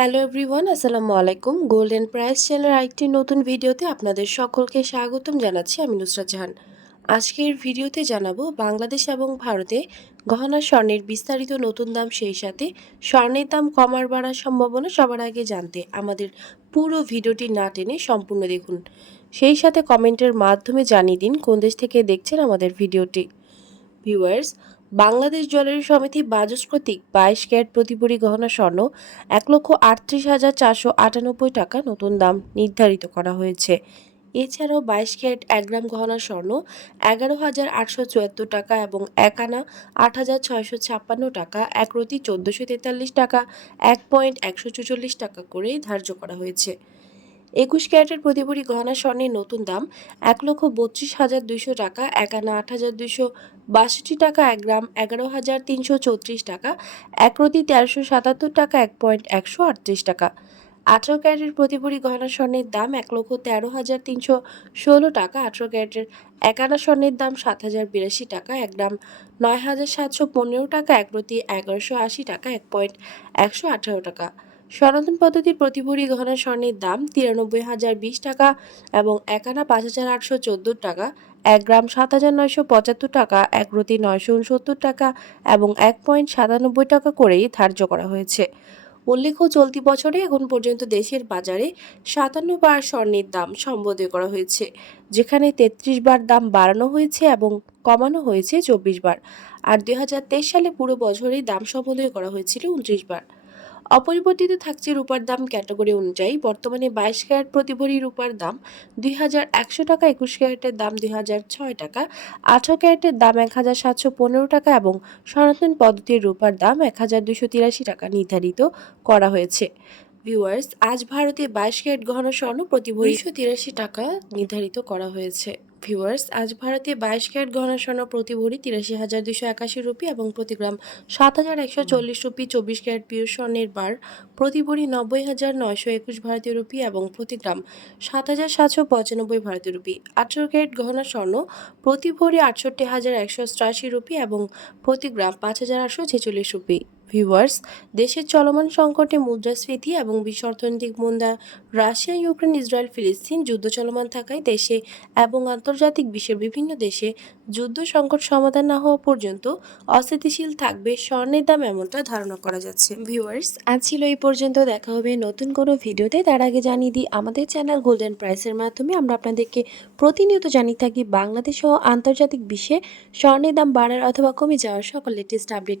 Hello everyone আসসালামু আলাইকুম golden price চ্যানেলের আরেকটি নতুন ভিডিওতে আপনাদের সকলকে স্বাগতম জানাচ্ছি আমি নুসরাত জাহান। আজকের ভিডিওতে জানাব বাংলাদেশ এবং ভারতে গহনা স্বর্ণের বিস্তারিত নতুন দাম সেই সাথে স্বর্ণের দাম কমার বাড়ার সম্ভাবনা সবার আগে জানতে আমাদের পুরো ভিডিওটি না টেনে সম্পূর্ণ দেখুন। সেই সাথে কমেন্টের মাধ্যমে জানিয়ে দিন কোন দেশ থেকে দেখছেন আমাদের ভিডিওটি। ভিউয়ার্স বাংলাদেশ জুয়েলারি সমিতি বাজস কর্তৃক বাইশ ক্যারেট প্রতিপরি গহনা স্বর্ণ এক লক্ষ আটত্রিশ হাজার চারশো আটানব্বই টাকা নতুন দাম নির্ধারিত করা হয়েছে। এছাড়াও বাইশ ক্যারেট এক গ্রাম গহনা স্বর্ণ এগারো হাজার আটশো চুয়াত্তর টাকা এবং এক আনা আট হাজার ছয়শো ছাপ্পান্ন টাকা, এক রতি চোদ্দোশো তেতাল্লিশ টাকা, এক পয়েন্ট একশো চুচল্লিশ টাকা করে ধার্য করা হয়েছে। একুশ ক্যারেটের প্রতিভরি গহনা স্বর্ণের নতুন দাম এক লক্ষ বত্রিশ হাজার দুইশো টাকা এক আনা আট হাজার দুইশো বাষট্টি টাকা, এক গ্রাম এগারো হাজার তিনশো চৌত্রিশ টাকা, এক রতি তেরোশো সাতাত্তর টাকা, এক পয়েন্ট একশো আটত্রিশ টাকা। আঠেরো ক্যারেটের প্রতিভরি গহনা স্বর্ণের দাম এক লক্ষ তেরো হাজার তিনশো ষোলো টাকা, আঠেরো ক্যারেটের এক আনা স্বর্ণের দাম সাত হাজার বিরাশি টাকা, এক গ্রাম নয় হাজার সাতশো পনেরো টাকা, এক প্রতি এগারোশো আশি টাকা, এক পয়েন্ট একশো আঠারো টাকা। সনাতন পদ্ধতির প্রতি ভরি গহনা স্বর্ণের দাম তিরানব্বই হাজার বিশ টাকা এবং এক আনা পাঁচ হাজার আটশো চোদ্দ টাকা, এক গ্রাম সাত হাজার নয়শো পঁচাত্তর টাকা, এক প্রতি নয়শো উনসত্তর টাকা এবং এক পয়েন্ট সাতানব্বই টাকা করেই ধার্য করা হয়েছে। উল্লেখ্য, চলতি বছরে এখন পর্যন্ত দেশের বাজারে সাতান্ন বার স্বর্ণের দাম সম্বোধন করা হয়েছে, যেখানে তেত্রিশ বার দাম বাড়ানো হয়েছে এবং কমানো হয়েছে চব্বিশ বার আর দুই হাজার তেইশ সালে পুরো বছরেই দাম সম্বোধন করা হয়েছিল উনত্রিশ বার অপরিবর্তিত থাকছে রূপার দাম ক্যাটাগরি অনুযায়ী। বর্তমানে বাইশ ক্যারেট প্রতি ভরি রূপার দাম দুই হাজার একশো টাকা, একুশ ক্যারেটের দাম দুই হাজার ছয় টাকা, আঠারো ক্যারেটের দাম এক হাজার সাতশো পনেরো টাকা এবং সনাতন পদ্ধতির রূপার দাম এক হাজার দুশো তিরাশি টাকা নির্ধারিত করা হয়েছে। ভিউয়ার্স, আজ ভারতে বাইশ ক্যারেট গহনা স্বর্ণ প্রতি ভরিশো তিরাশি টাকা নির্ধারিত করা হয়েছে। ভিউয়ার্স আজ ভারতে বাইশ ক্যারেট গহনা স্বর্ণ প্রতি ভরি তিরাশি হাজার দুশো একাশি রুপি এবং প্রতি গ্রাম সাত হাজার একশো চল্লিশ রুপি, চব্বিশ ক্যারেট পিওর স্বর্ণের বার। প্রতি ভরি নব্বই হাজার নয়শো একুশ ভারতীয় রুপি এবং প্রতি গ্রাম সাত হাজার সাতশো পঁচানব্বই ভারতীয় রুপি। আঠেরো ক্যারেট গহনা স্বর্ণ প্রতি ভরি আটষট্টি হাজার একশো রুপি এবং প্রতি গ্রাম পাঁচ হাজার আটশো ছেচল্লিশ রুপি। ভিউয়ার্স দেশের চলমান সংকটে মুদ্রাস্ফীতি এবং বিশ্ব অর্থনৈতিক মন্দা রাশিয়া, ইউক্রেন, ইসরায়েল, ফিলিস্তিন যুদ্ধ চলমান থাকায় দেশে এবং আন্তর্জাতিক বিশ্বের বিভিন্ন দেশে যুদ্ধ সংকট সমাধান না হওয়া পর্যন্ত অস্থিতিশীল থাকবে স্বর্ণের দাম এমনটা ধারণা করা যাচ্ছে। ভিউয়ার্স আজ ছিল এই পর্যন্ত, দেখা হবে নতুন কোনো ভিডিওতে। তার আগে জানিয়ে দিই, আমাদের চ্যানেল গোল্ডেন প্রাইসের মাধ্যমে আমরা আপনাদেরকে প্রতিনিয়ত জানিয়ে থাকি বাংলাদেশ ও আন্তর্জাতিক বিশ্বে স্বর্ণের দাম বাড়ার অথবা কমে যাওয়ার সকল লেটেস্ট আপডেট